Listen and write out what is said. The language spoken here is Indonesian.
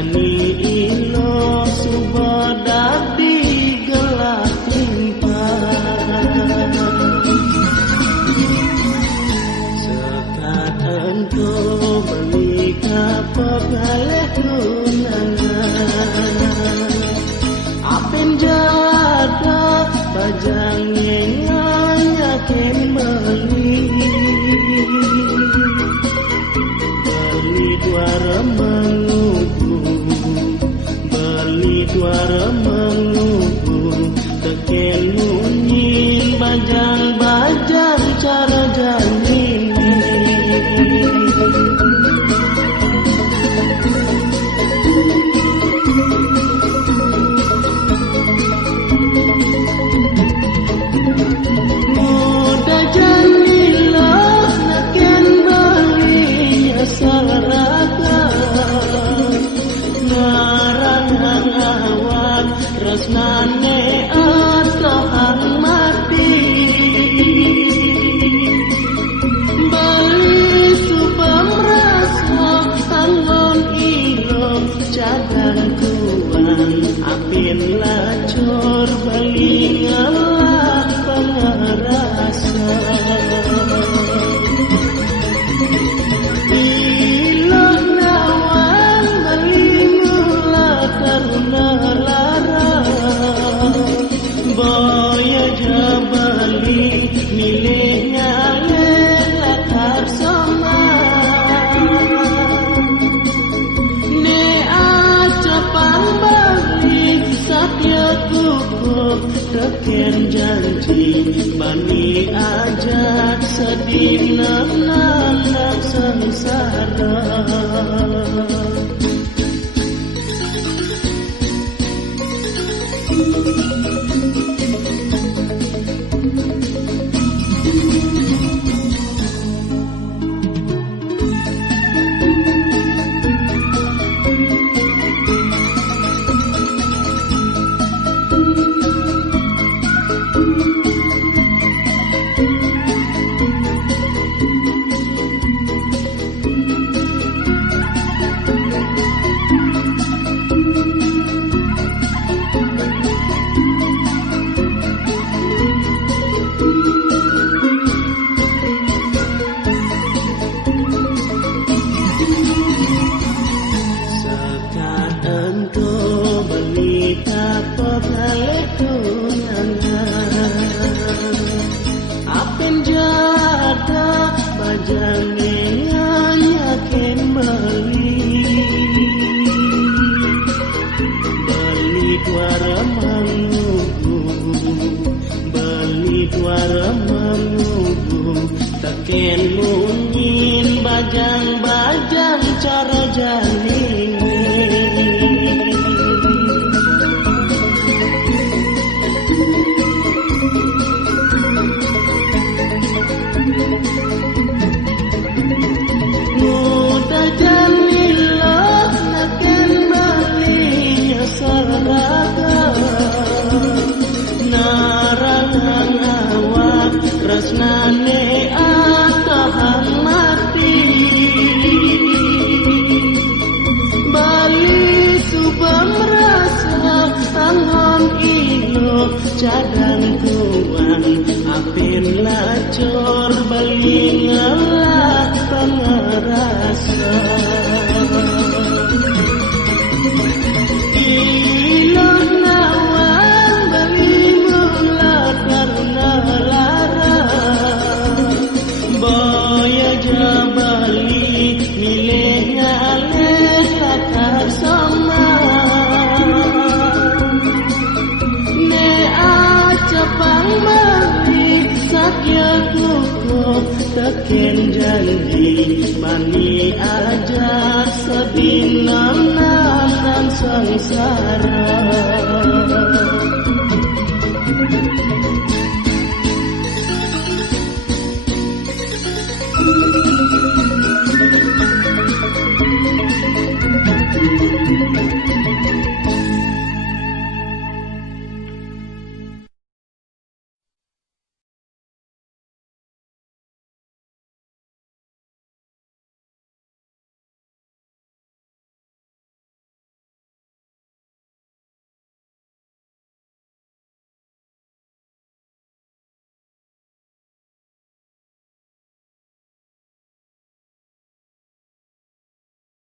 jani ilo subadadi gelah timpan sekat ento beli kapegaleh lunangan apen jada bajang ngenya ken beli duara mengubu beli duara mengubu teken munyin bajang-bajang cara janin muda janilah naken beli asaraga ngarangan awan resnane atohan mati bali subam rasa tangon ilom cadang kuan apin lacur bali ngalah pengerasa boya jabali milihnya lelakar sama ne acapang bali sakya kukuh teken janji bani ajak sedinam nanak sengsara teken mungin bajang-bajang cara janin muda janilah naken bali asaraga narangan awak resnane atahan mati bali subam rasa tangon ilo cadang kuan apin lacur bali ngalah pengerasa boya jabali milihnya lelakar sama ne acapang bali sakya kukuh teken janji bani ajak sedinam nanan sengsara